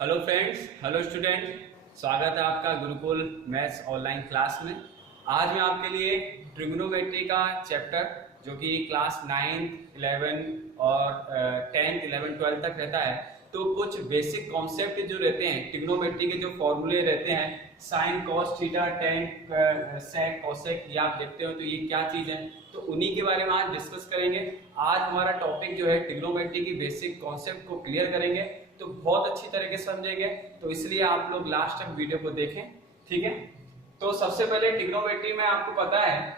Hello friends, hello student, स्वागत है आपका गुरुकुल मैथ्स ऑनलाइन क्लास में। आज मैं आपके लिए ट्रिग्नोमेट्री का चैप्टर जो कि क्लास 9th 11 और 10th 11 12 तक रहता है, तो कुछ बेसिक कॉन्सेप्ट जो रहते हैं ट्रिग्नोमेट्री के, जो फॉर्मूले रहते हैं sine cos theta tan sec cosec, ये आप देखते हो तो ये क्या चीज़ है, तो उन्हीं के बारे में आज डिस्कस करेंगे। आज हमारा टॉपिक जो है ट्रिग्नोमेट्री की बेसिक कॉन्सेप्ट को क्लियर करेंगे, तो बहुत अच्छी तरीके से समझेंगे, तो इसलिए आप लोग लास्ट तक वीडियो को देखें, ठीक है। तो सबसे पहले ट्रिग्नोमेट्री में आपको पता है,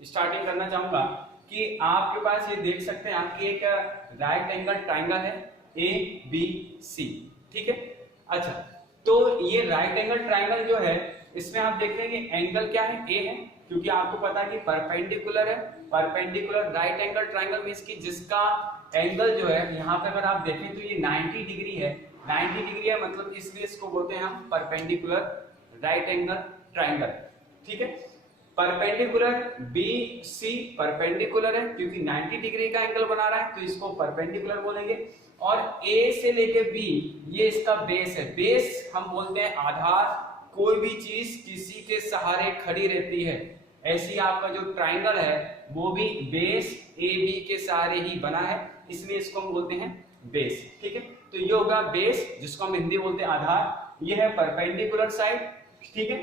स्टार्टिंग करना चाहूंगा कि आपके पास ये देख सकते हैं, आपकी एक राइट एंगल ट्राइंगल है ए बी सी, ठीक है। अच्छा, तो ये राइट एंगल ट्राइंगल जो है, इसमें आप देख रहे हैं कि एंगल क्या है, ए है, क्योंकि आपको पता है कि परपेंडिकुलर है। Perpendicular right angle triangle means कि जिसका एंगल जो है, यहाँ पे अगर आप देखें तो ये 90 डिग्री है, 90 डिग्री है, मतलब इसलिए इसको बोलते हैं हम परपेंडिकुलर राइट एंगल ट्राइंगल, ठीक है। परपेंडिकुलर बी सी परपेंडिकुलर है, क्योंकि 90 डिग्री का एंगल बना रहा है, तो इसको परपेंडिकुलर बोलेंगे। और ए से लेके बी, ये इसका बेस है। बेस हम बोलते हैं आधार, कोई भी चीज किसी के सहारे खड़ी रहती है, ऐसी आपका जो ट्राइंगल है वो भी बेस ए बी के सहारे ही बना है, इसलिए इसको हम बोलते हैं बेस, ठीक है। तो ये होगा बेस, जिसको हम हिंदी बोलते हैं आधार। ये है परपेंडिकुलर साइड, ठीक है,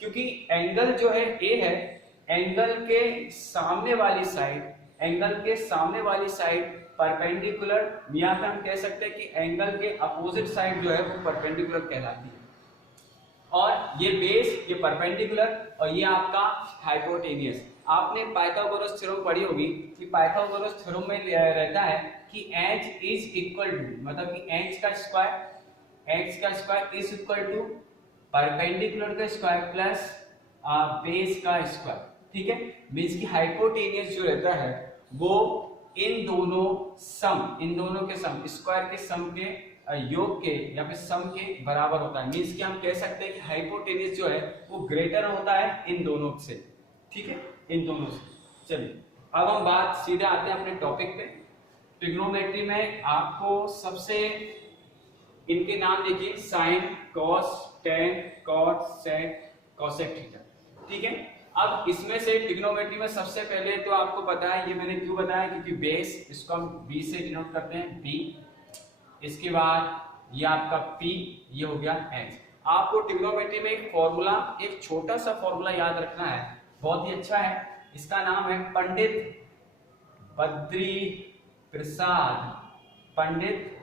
क्योंकि एंगल जो है ए है, एंगल के सामने वाली साइड, एंगल के सामने वाली साइड परपेंडिकुलर, या फिर हम कह सकते हैं कि एंगल के अपोजिट साइड जो है वो परपेंडिकुलर कहलाती है। और ये बेस, ये परपेंडिकुलर, और ये आपका हाइपोटेनियस। आपने पाइथागोरस थ्योरम पढ़ी होगी कि पाइथागोरस थ्योरम में रहता है कि h इज इक्वल टू, मतलब कि h का square is equal to perpendicular का स्क्वायर प्लस बेस का स्क्वायर, ठीक है। मींस कि हाइपोटेनियस जो रहता है वो इन दोनों के सम, स्क्वायर के सम के योग के या फिर सम के बराबर होता है। मींस कि हम कह सकते हैं कि हाइपोटेनियस जो है वो ग्रेटर होता है इन दोनों से, ठीक है, इन दोनों से। चलिए अब हम बात सीधे आते हैं अपने टॉपिक पे। ट्रिग्नोमेट्री में आपको सबसे इनके नाम देखिए, sign, cos, tan, cot, sec, cosec theta, ठीक है। अब इसमें से ट्रिग्नोमेट्री में सबसे पहले तो आपको पता है, ये मैंने क्यों बताया, क्योंकि बेस, इसको हम बी से डिनोट करते हैं, बी। इसके बाद ये आपका P, ये हो गया H। आपको ट्रिग्नोमेट्री में एक फॉर्मूला, एक छोटा सा फॉर्मूला याद रखना है, बहुत ही अच्छा है। इसका नाम है पंडित बद्री प्रसाद, पंडित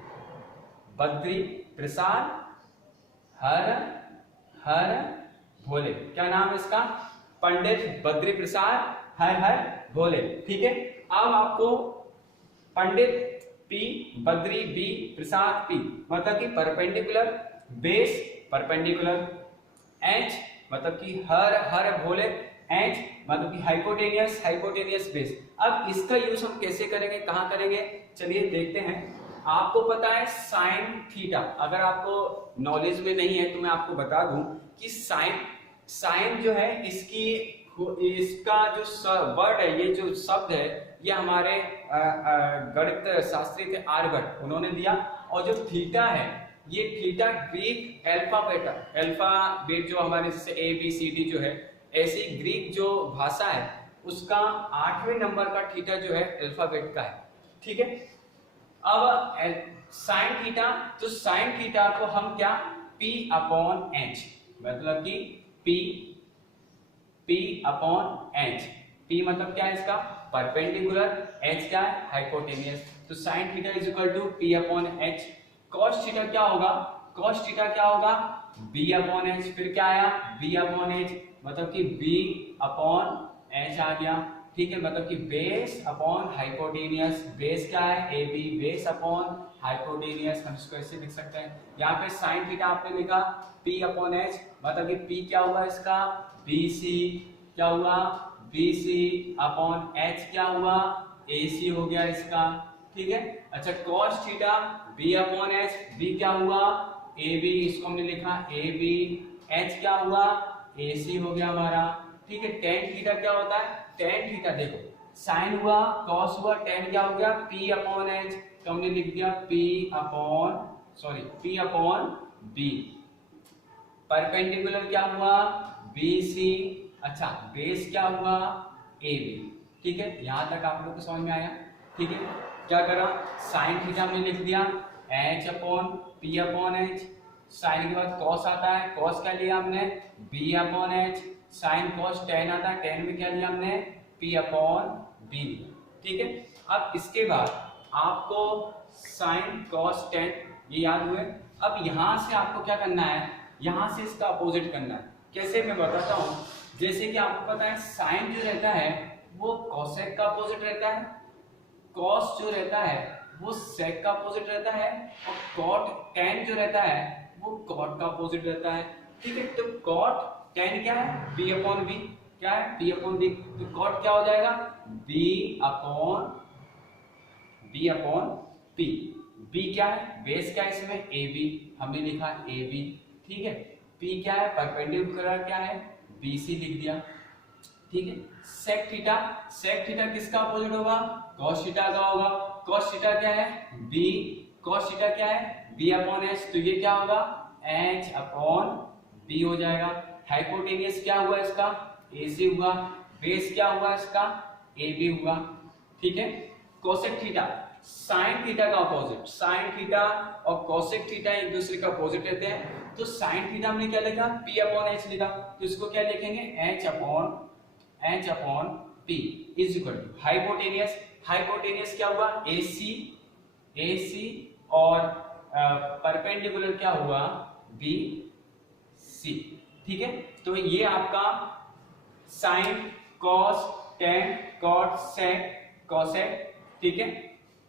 बद्री प्रसाद हर हर भोले। क्या नाम है इसका? पंडित बद्री प्रसाद हर हर भोले, ठीक है। अब आपको पंडित P, बद्री B, प्रसाद P, मतलब कि परपेंडिकुलर बेस, परपेंडिकुलर H मतलब कि हर भोले, H मतलब कि हाइपोटेनियस, हाइपोटेनियस बेस। अब इसका यूज हम कैसे करेंगे, कहां करेंगे, चलिए देखते हैं। आपको पता है साइन थीटा, अगर आपको नॉलेज में नहीं है तो मैं आपको बता दूं कि साइन जो है, इसका जो वर्ड है, ये जो शब्द है, ये हमारे गणित शास्त्री थे आर्यभट्ट, उन्होंने दिया। और जो थीटा है, ये थीटा ग्रीक अल्फाबेट जो हमारे जैसे ए बी सी डी जो है, ऐसी ग्रीक जो भाषा है उसका 8वें नंबर का थीटा जो है अल्फाबेट का है, ठीक है। अब साइन थीटा, तो साइन थीटा को हम क्या, P अपॉन H, मतलब कि P अपॉन H। P मतलब क्या है इसका, परपेंडिकुलर, H क्या है, हाइपोटेनियस। तो sine theta is equal to P upon H। Cos theta क्या होगा, कॉस थीटा क्या होगा, B अपॉन H। फिर क्या आया, B अपॉन H, मतलब कि B अपॉन H आ गया, ठीक है। मतलब कि बेस अपॉन हाइपोटेनियस, बेस क्या है, AB, बेस अपॉन हाइपोटेनियस, हम इसको ऐसे लिख सकते हैं। यहाँ पे साइन थीटा आपने लिखा P अपॉन H, मतलब कि P क्या हुआ इसका, BC, क्या हुआ, BC अपॉन H क्या हुआ, AC हो गया इसका, ठीक है। अच्छा, cos theta B upon H, B क्या हुआ, AB, इसको हमने लिखा AB, H क्या हुआ, AC हो गया हमारा, ठीक है। tan थीटा क्या होता है, tan थीटा देखो, साइन हुआ, cos हुआ, tan क्या हो गया, P अपॉन H, तो हमने लिख दिया P upon sorry P upon B। Perpendicular क्या हुआ BC, अच्छा बेस क्या हुआ AB। ठीक है, यहां तक आप लोग को समझ में आया। ठीक है, क्या करा साइन थीटा हमने लिख दिया H upon P upon H। Sine के बाद कॉस आता है, कॉस क्या लिया हमने B upon H। Sign cos ten आता है, टेन में क्या लिया हमने P अपॉन B। ठीक है, अब इसके बाद आपको साइन कॉस टेन ये याद हुए। अब यहां से आपको क्या करना है, यहां से इसका अपोजिट करना है। कैसे मैं बताता हूं। जैसे कि आपको पता है साइन जो रहता है वो कोसेक का अपोजिट रहता है, कॉस जो रहता है वो सेक का अपोजिट रहता है, और कॉट टेन जो रहता है वो कॉट का अपोजिट रहता है। ठीक है, तो कॉट टेन क्या है B अपॉन B, क्या है B अपॉन B। तो कॉट क्या हो जाएगा B अपॉन P। B क्या है बेस क्या है इसमें AB, हमने लिखा AB। ठीक है, P क्या है परपेंडिकुलर क्या है BC लिख दिया। ठीक है, सेक थीटा, सेक थीटा किसका अपोजिट होगा कॉस थीटा का होगा। कॉस थीटा क्या है B, कॉस थीटा क्या है B अपॉन H, तो ये क्या होगा H अपॉन B हो जाएगा। हाइपोटेनियस क्या हुआ इसका AC हुआ, बेस क्या हुआ इसका AB हुआ। ठीक है, कोसेक थीटा साइन थीटा का अपोजिट, साइन थीटा और कोसेक थीटा एक दूसरे का अपोजिट रहते हैं। तो साइन थीटा हमने क्या लिखा P अपॉन H लिखा, तो इसको क्या लिखेंगे H upon P is equal to hypotenuse, hypotenuse क्या हुआ AC और परपेंडिकुलर क्या हुआ BC। ठीक है, तो ये आपका sine cos tan cot sec cosec. ठीक है,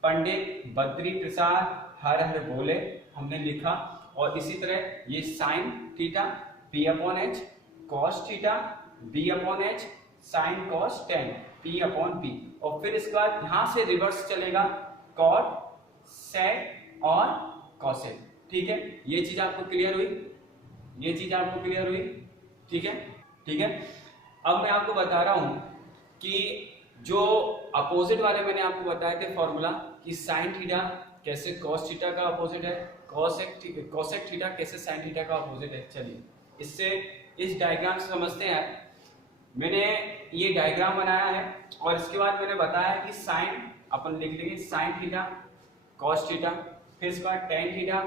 पंडित बद्री प्रसाद हर हर बोले हमने लिखा। और इसी तरह ये sine theta P upon H, cos theta B upon H, sign cos ten P upon B। और फिर इसके बाद यहां से रिवर्स चलेगा कॉट सेक और कॉसेक। ठीक है, ये चीज आपको क्लियर हुई, ये चीज आपको क्लियर हुई। ठीक है, ठीक है, अब मैं आपको बता रहा हूं कि जो अपोजिट वाले मैंने आपको बताए थे फॉर्मूला कि साइन थीटा कैसे कॉस थीटा का अपोजिट है, कोसेक थीटा कैसे साइन थीटा का अपोजिट है। चलिए इससे इस डायग्राम से समझते हैं। मैंने ये डायग्राम बनाया है और इसके बाद मैंने बताया कि साइन अपन लिख लेंगे साइन थीटा कॉस थीटा, फिर इसके बाद tan theta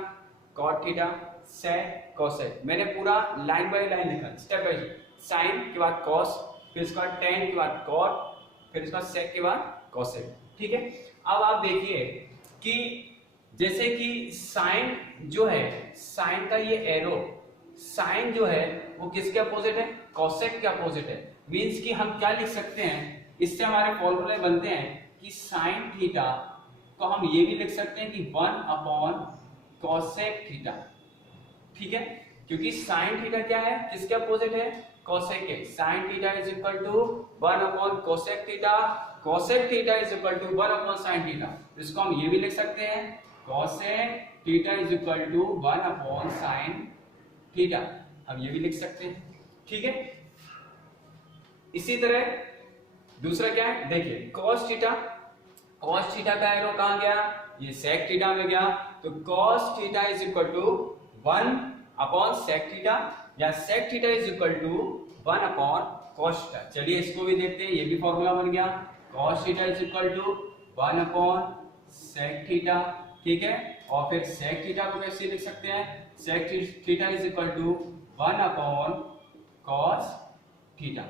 cot theta sec cosec. मैंने पूरा लाइन बाय लाइन लिखा स्टेप बाय स्टेप। साइन के बाद कॉस, फिर इसके बाद टेन के बाद कॉट, फिर इसके बाद सेक के बाद कोसेक। ठीक है, अब आप देखिए कि जैसे कि साइन जो है, साइन का ये एरो साइन जो है वो किसके अपोजिट है कोसेक के अपोजिट है। मींस कि हम क्या लिख सकते हैं, इससे हमारे फॉर्मूले बनते हैं कि साइन थीटा को हम ये भी लिख सकते हैं कि 1 अपॉन कोसेक थीटा। ठीक है, क्योंकि साइन थीटा क्या है किसके अपोजिट है कोसेक के। Sine theta is equal to 1 upon cosec theta, cosec theta is equal to 1 upon sine theta. इसको हम ये भी लिख सकते हैं cosec theta is equal to 1 upon sine theta, हम ये भी लिख सकते हैं। ठीक है, इसी तरह दूसरा क्या है देखिए कॉस थीटा, कॉस थीटा का एरो कहां गया ये सेक थीटा में गया, तो cos theta is equal to 1 upon sec theta या sec theta is equal to 1 upon cos theta. चलिए इसको भी देखते हैं, ये भी फॉर्मूला बन गया cos theta is equal to 1 upon sec theta. ठीक है, और फिर सेक थीटा को कैसे लिख सकते हैं sec theta is equal to 1 upon cos theta.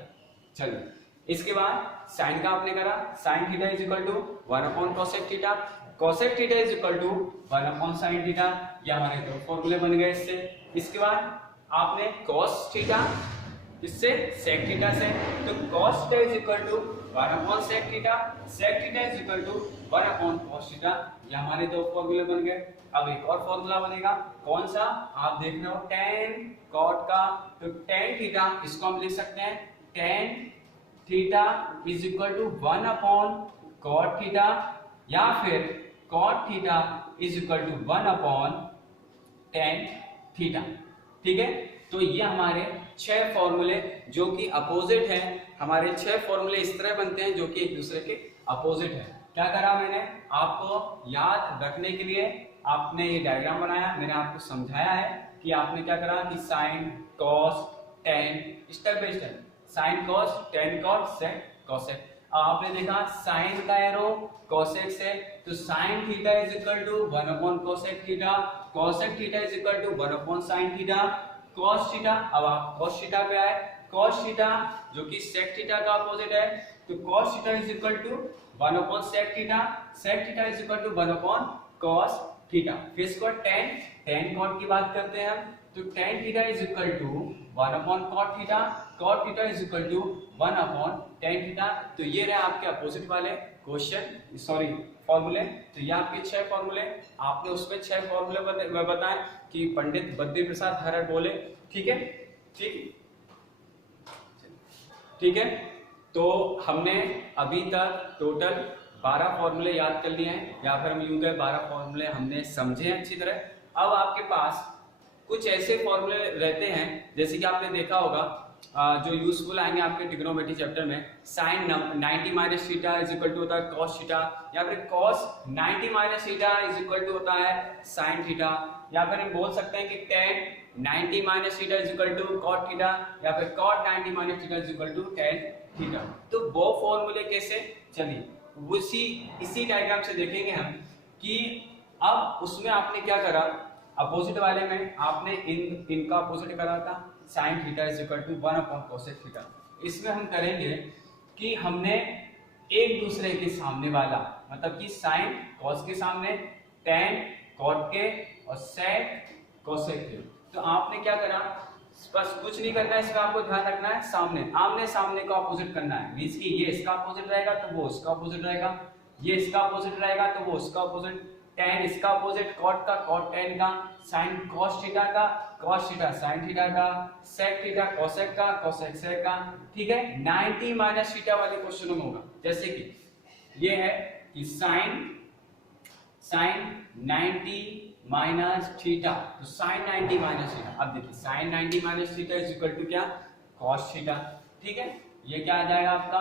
चलिए इसके बाद साइन का आपने करा sine theta is equal to 1 upon cosec theta, cosec theta is equal to 1 upon sine theta. ये हमारे दो फॉर्मूले बन गए इससे। इसके बाद आपने कॉस थीटा इससे सेक थीटा से, तो cos theta is equal to 1 upon sec theta, sec theta is equal to 1 upon cos theta. ये हमारे दो फॉर्मूले बन गए। अब एक और फॉर्मूला बनेगा कौन सा आप देख रहे हो tan cot का, तो tan थीटा इसको हम लिख सकते हैं tan theta is equal to 1 upon cot theta, या फिर cot theta is equal to 1 upon tan theta. ठीक है, तो ये हमारे 6 फॉर्मूले जो कि अपोजिट हैं। हमारे 6 फॉर्मूले इस तरह बनते हैं जो कि एक दूसरे के अपोजिट है। क्या करा मैंने आपको याद रखने के लिए आपने ये डायग्राम बनाया, मैंने आपको समझाया है कि आपने क्या करा कि sine cos tan step by step, sine cos tan cot sec cosec. आपने देखा साइन का एरो कोसेक से, तो sine theta is equal to 1 upon cosec theta, cosec theta is equal to 1 upon sine theta, cos theta. अब आप cos theta पे आए, cos theta जो कि सेक थीटा का अपोजिट है, तो cos theta is equal to 1 upon sec theta, sec theta is equal to 1 upon cos theta. फिर इसको टेन कॉट की बात करते हैं हम, तो tan theta is equal to 1 upon cot theta, cot theta is equal to 1 upon tan theta. तो ये रहे आपके अपोजिट वाले क्वेश्चन, सॉरी फॉर्मूले। तो ये आपके 6 फॉर्मूले, आपने उसमें 6 फॉर्मूले बताए कि पंडित बद्री प्रसाद हरड़ बोले। ठीक है, ठीक है। तो हमने अभी तक टोटल 12 फॉर्मूले याद कर लिए हैं, या फिर हम यूं कहें 12 फॉर्मूले हमने समझे हैं अच्छी तरह। अब आपके पास कुछ ऐसे फॉर्मूले रहते हैं, जैसे कि आपने देखा होगा जो यूजफुल आएंगे आपके ट्रिग्नोमेट्री चैप्टर में, sine 90 minus theta is equal to होता है कॉस थीटा, या फिर cos 90 minus theta is equal to होता है साइन थीटा, या फिर हम बोल सकते हैं कि tan 90 minus theta is equal to cot theta, या फिर cot 90 minus theta is equal to tan theta. तो वो फॉर्मूले कैसे, चलिए इसी डायग्राम से देखेंगे हम कि अब उसमें आपने क्या करा, अपोजिट वाले में आपने इनका अपोजिट करा था, sine theta is equal to 1 upon cosec theta. इसमें हम करेंगे कि हमने एक दूसरे के सामने वाला, मतलब कि साइन कॉस के सामने, टेन कॉट के और सेक कोसेक के। तो आपने क्या करा, बस कुछ नहीं करना है, इसका आपको ध्यान रखना है, सामने आमने सामने का अपोजिट करना है। मींस कि ये इसका अपोजिट रहेगा तो वो उसका अपोजिट रहेगा, ये इसका अपोजिट रहेगा तो वो उसका अपोजिट, टेन इसका अपोजिट कॉट का, कॉट टेन का, साइन कॉस थीटा का, कॉस थीटा साइन थीटा का, सेक थीटा कोसेक का, कोसेक सेक का। ठीक है, 90 माइनस थीटा वाले क्वेश्चनों में होगा, जैसे कि ये है कि साइन 90 माइनस थीटा, तो साइन 90 माइनस थीटा। अब देखिए sine 90 minus theta is equal to क्या, कॉस थीटा। ठीक है, ये क्या आ जाएगा आपका,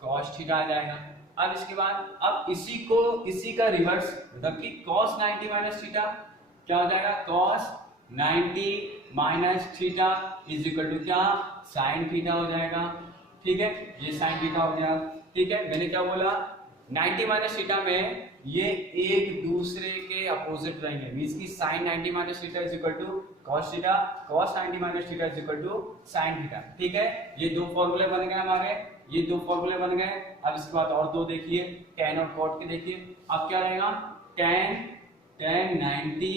कॉस थीटा आ जाएगा। अब इसके बाद अब इसी का रिवर्स, मतलब कि cos 90 माइनस थीटा क्या हो जाएगा, cos 90 minus theta is equal to क्या, sin थीटा हो जाएगा। ठीक है, ये sin थीटा हो गया। ठीक है, मैंने क्या बोला, 90 माइनस थीटा में ये एक दूसरे के अपोजिट रहेंगे, मींस की sin 90 minus theta is equal to cos theta, cos 90 minus theta is equal to sin theta. ठीक है, ये दो फॉर्मूले बन गए हमारे, ये दो फॉर्मूले बन गए। अब इसके बाद और दो देखिए, tan और cot के देखिए। अब क्या रहेगा, tan 90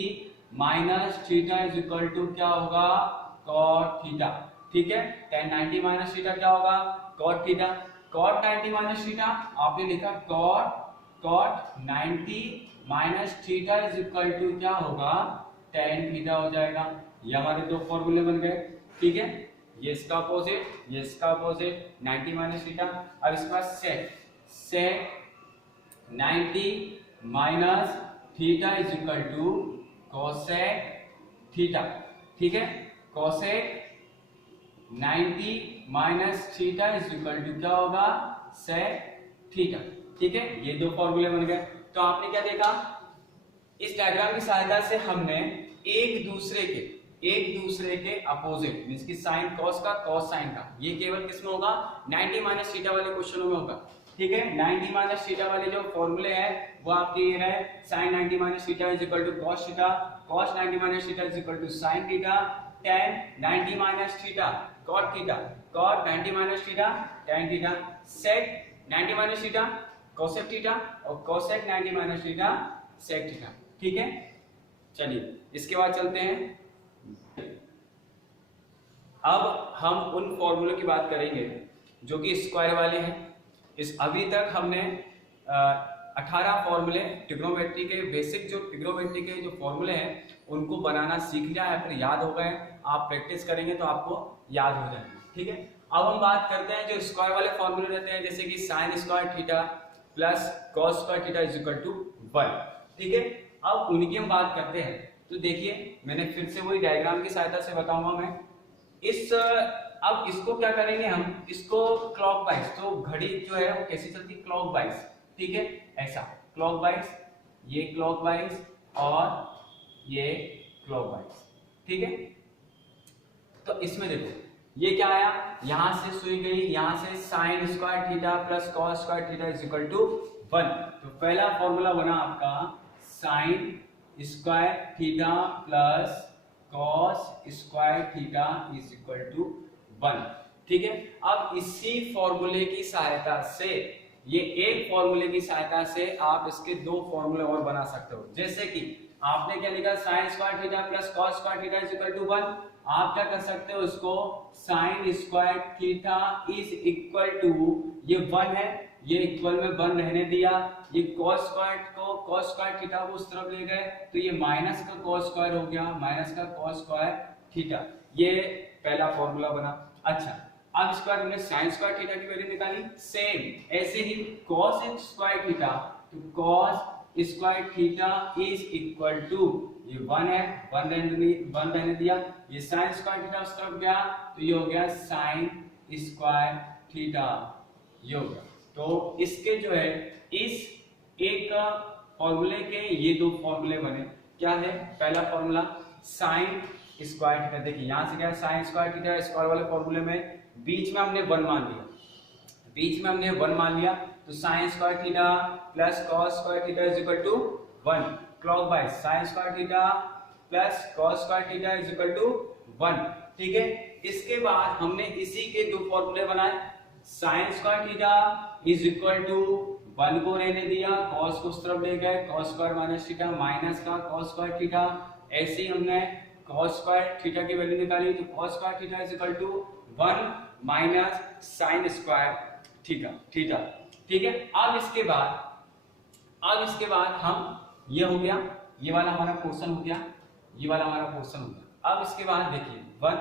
minus theta is equal to क्या होगा, cot थीटा। ठीक है, tan 90 माइनस थीटा क्या होगा, cot theta. cot 90 minus theta आपने लिखा cot 90 minus theta is equal to क्या होगा, tan थीटा हो जाएगा। ये हमारे दो फॉर्मूले बन गए। ठीक है, ये इसका अपोजिट, ये इसका अपोजिट, 90 माइनस थीटा। अब इसके बाद sec 90 minus theta is equal to cosec theta. ठीक है, cosec 90 minus theta is equal to क्या होगा, sec थीटा। ठीक है, ये दो फॉर्मूले बन गए। तो आपने क्या देखा, इस डायग्राम की सहायता से हमने एक दूसरे के अपोजिट, मींस की साइन कॉस का, कॉस साइन का, ये केवल किसमें होगा, 90 माइनस थीटा वाले क्वेश्चनों में होगा। ठीक है, 90 माइनस थीटा वाले जो फॉर्मूले हैं वो आपके ये रहे, sine 90 minus theta is equal to cos theta, cos 90 minus theta is equal to sine theta, tan 90 minus theta cot theta, cot 90 minus theta tan theta, sec 90 minus theta cosec theta, और cosec 90 minus theta sec theta. ठीक है, चलिए इसके बाद चलते हैं। अब हम उन फॉर्मूलों की बात करेंगे जो कि स्क्वायर वाले हैं। इस अभी तक हमने 18 फॉर्मूले ट्रिग्नोमेट्री के, बेसिक जो ट्रिग्नोमेट्री के जो फॉर्मूले हैं उनको बनाना सीख लिया है, फिर याद हो गए। आप प्रैक्टिस करेंगे तो आपको याद हो जाएंगे। ठीक है, अब हम बात करते हैं जो स्क्वायर वाले फॉर्मूले रहते हैं, जैसे कि sine square theta plus cos square theta is equal to 1। ठीक है, अब उनकी हम बात करते हैं। तो देखिए, मैंने फिर से वही डायग्राम की सहायता से बताऊंगा मैं। अब इसको क्या करेंगे हम, इसको क्लॉकवाइज, तो घड़ी जो है वो कैसे चलती है, क्लॉकवाइज। ठीक है, ऐसा क्लॉकवाइज, ये क्लॉकवाइज और ये क्लॉकवाइज। ठीक है, तो इसमें देखो ये क्या आया, यहां से सुई गई, यहां से sine square theta plus cos square theta is equal to 1। तो पहला फॉर्मूला बना आपका sine square theta plus cos square theta is equal to 1। ठीक है, अब इसी फॉर्मूले की सहायता से, ये एक फॉर्मूले की सहायता से आप इसके दो फॉर्मूले और बना सकते हो। जैसे कि आपने क्या लिखा, sine square theta plus cos square theta is equal to 1। आप क्या कर सकते हो, इसको sine square theta is equal to, ये 1 है, ये इक्वल में 1 रहने दिया, ये कॉस स्क्वायर को कॉस स्क्वायर थीटा को उस तरफ ले गए तो ये माइनस का कॉस स्क्वायर हो गया, माइनस का कॉस स्क्वायर थीटा। ये पहला फॉर्मूला बना। अच्छा, अब इसके बाद हमने साइन स्क्वायर थीटा की वैल्यू निकाली, सेम ऐसे ही कॉस स्क्वायर थीटा, तो cos square theta is equal to, ये 1 है, 1 रहने दिया, ये साइन स्क्वायर थीटा उस तरफ गया तो ये हो गया साइन स्क्वायर थीटा, ये हो गया। तो इसके जो है इस एक फॉर्मूले के ये दो फॉर्मूले बने। क्या है, पहला फॉर्मूला साइन स्क्वायर थीटा, देखिए यहां से क्या साइन स्क्वायर थीटा, स्क्वायर वाले फॉर्मूले में बीच में हमने 1 मान लिया, बीच में हमने 1 मान लिया, तो sine square theta plus cos square theta is equal to 1। Clockwise sine square theta plus cos square theta is equal to 1। ठीक है, इसके बाद हमने इसी के दो फॉर्मूले बनाए, sine square theta is equal to 1 को रहने दिया, कॉस को उस तरफ ले गए, cos square minus theta, minus का कॉस स्क्वायर थीटा। ऐसे ही हमने कॉस स्क्वायर थीटा की वैल्यू निकाली, तो cos square theta is equal to 1 minus sine square theta theta. ठीक है, अब इसके बाद हम, ये हो गया, ये वाला हमारा पोर्शन हो गया, ये वाला हमारा पोर्शन हो गया। अब इसके बाद देखिए 1,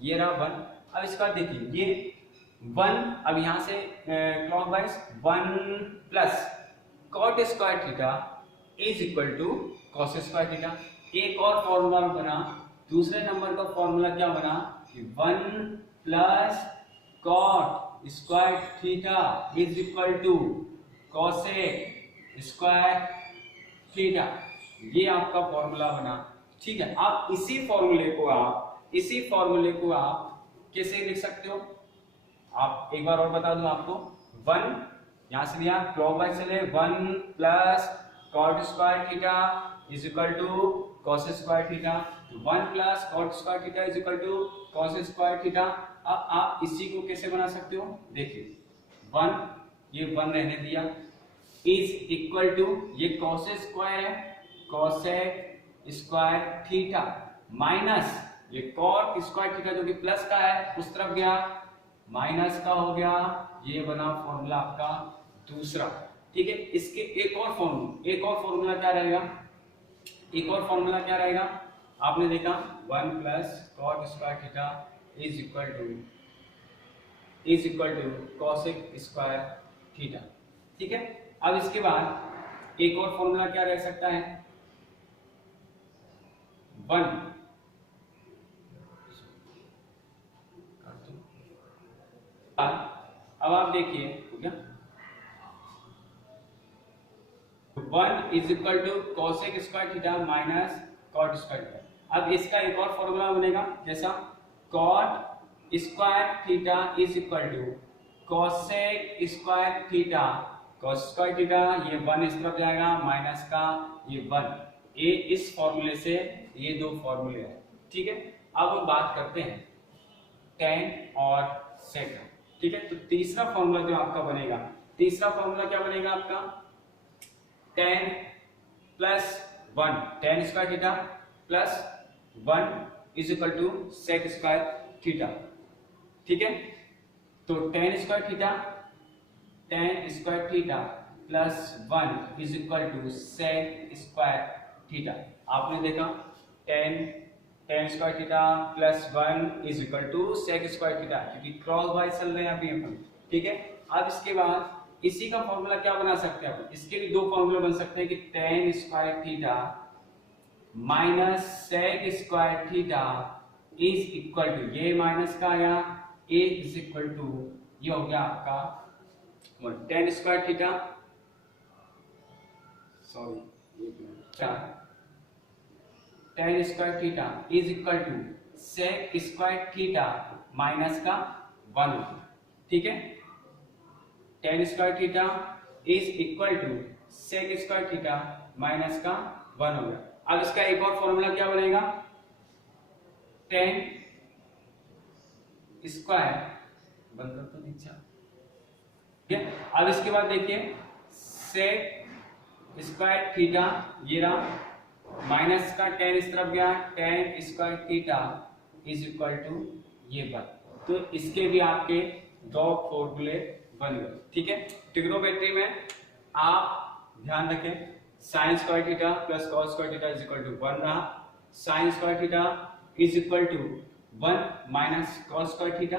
ये रहा 1। अब इसका देखिए ये 1, अब यहां से clockwise 1 plus cot square theta is equal to cos square theta. एक और फॉर्मूला बना, दूसरे नंबर का फॉर्मूला क्या बना कि 1 plus cot square theta is equal to cosec square theta, ये आपका फॉर्मूला बना। ठीक है, आप इसी फॉर्मूले को आप कैसे लिख सकते हो, आप एक बार और बता दूं आपको। 1 यहां से लिया, क्लॉकवाइज चले, 1 plus cot square theta is equal to cos square theta, 1 plus cot square theta is equal to cos square theta. अब आप इसी को कैसे बना सकते हो, देखिए 1, ये 1 रहने दिया, इज इक्वल टू, ये कॉस स्क्वायर है, कॉसेक स्क्वायर थीटा, माइनस ये कॉट स्क्वायर थीटा जो कि प्लस का है उस तरफ गया, माइनस का हो गया, ये बना फॉर्मूला आपका दूसरा। ठीक है, इसके एक और फॉर्मूला क्या रहेगा, एक और फॉर्मूला क्या रहेगा, आपने देखा 1 plus cot square theta is equal to cosec square theta. ठीक है, अब इसके बाद एक और फॉर्मूला क्या रह सकता है, 1 अब आप देखिए हो गया, 1 is equal to cosec square theta minus cot square theta. अब इसका एक और फॉर्मूला बनेगा, जैसा cot square theta is equal to cosec square theta, cos square theta, ये 1 इस तरफ जाएगा, माइनस का ये 1, ये इस फॉर्मूले से ये दो फॉर्मूले हैं। ठीक है, अब हम बात करते हैं tan और sec। ठीक है, तो तीसरा फॉर्मूला जो आपका बनेगा, तीसरा फॉर्मूला क्या बनेगा आपका, tan plus 1, tan square theta plus 1 is equal to sec square theta. ठीक है, तो tan square theta plus 1 is equal to sec square theta. आपने देखा tan square theta plus 1 is equal to sec square theta, क्योंकि crosswise चल रहे हैं अभी अपन। ठीक है, अब इसके बाद इसी का फॉर्मूला क्या बना सकते हैं, इसके भी दो फॉर्मूले बन सकते हैं कि tan square theta minus sec square theta is equal to, ये माइनस का आया, a इज इक्वल टू, ये हो गया आपका tan square theta, sorry tan square theta is equal to sec square theta minus का 1 होगा। ठीक है, tan square theta is equal to sec square theta minus का 1 हो गया। अब इसका एक और फॉर्मूला क्या बनेगा, tan स्क्वायर बंद कर तो नीचे। ठीक है, अब इसके बाद देखिए sec स्क्वायर थीटा ये रहा माइनस का tan इस तरफ गया, tan square theta is equal to ये बात। तो इसके भी आपके दो फॉर्मूले बन गए। ठीक है, ट्रिग्नोमेट्री में आप ध्यान रखें sin square theta plus cos square theta is equal to 1 रहा, sin square theta is equal to 1 minus cos square theta,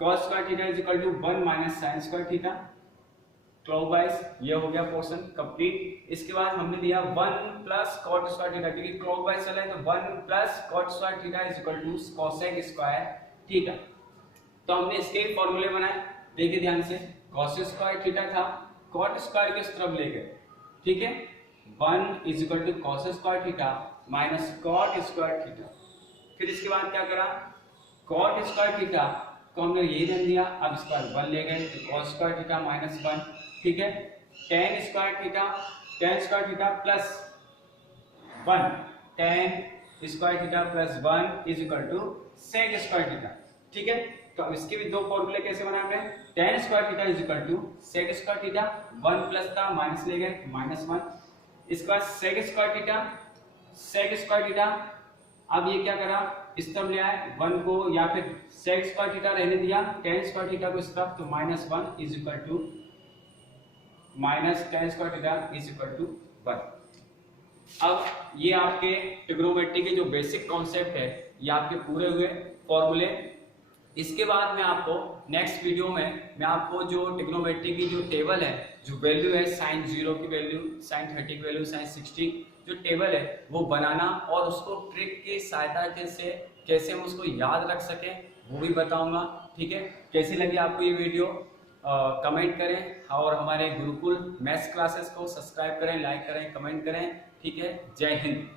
cos square theta is equal to 1 minus sin square theta. Clockwise ये हो गया portion complete. इसके बाद हमने दिया 1 plus cot square theta, क्योंकि clockwise चला है तो 1 plus cot square theta is equal to cosec square theta. तो हमने इसके फॉर्मूले बनाए, देखिए ध्यान से, cos स्क्वायर थीटा था, cot स्क्वायर किस तरफ ले गए। ठीक है, 1 is equal to cos square theta minus cot square theta. फिर इसके बाद क्या करा, cot स्क्वायर थीटा को हमने यही रख दिया, अब इस पर 1 ले गए तो cos स्क्वायर थीटा माइनस 1। ठीक है, tan square theta plus 1, tan square theta plus 1 is equal to sec square theta. ठीक है, तो अब इसके भी दो फॉर्मूले कैसे बनाए हैं, tan square theta is equal to sec square theta, 1 plus था माइनस ले गए माइनस 1। इसके बाद sec स्क्वायर थीटा, अब ये क्या करा, इस तरफ ले आए 1 को, या फिर sec स्क्वायर थीटा रहने दिया, tan स्क्वायर थीटा को इस तरफ, तो minus 1 is equal to minus tan square theta is equal to 1। अब ये आपके ट्रिग्नोमेट्री के जो बेसिक कॉन्सेप्ट है ये आपके पूरे हुए फॉर्मूले। इसके बाद मैं आपको नेक्स्ट वीडियो में मैं आपको जो ट्रिग्नोमेट्री की जो टेबल है, जो वैल्यू है sin 0 की वैल्यू, sin 30 की वैल्यू, sin 60 जो टेबल है वो बनाना और उसको ट्रिक की सहायता से कैसे हम उसको याद रख सकें वो भी बताऊंगा। ठीक है, कैसी लगी आपको ये वीडियो कमेंट करें और हमारे गुरुकुल मैथ्स क्लासेस को सब्सक्राइब करें, लाइक करें, कमेंट करें। ठीक है, जय हिंद।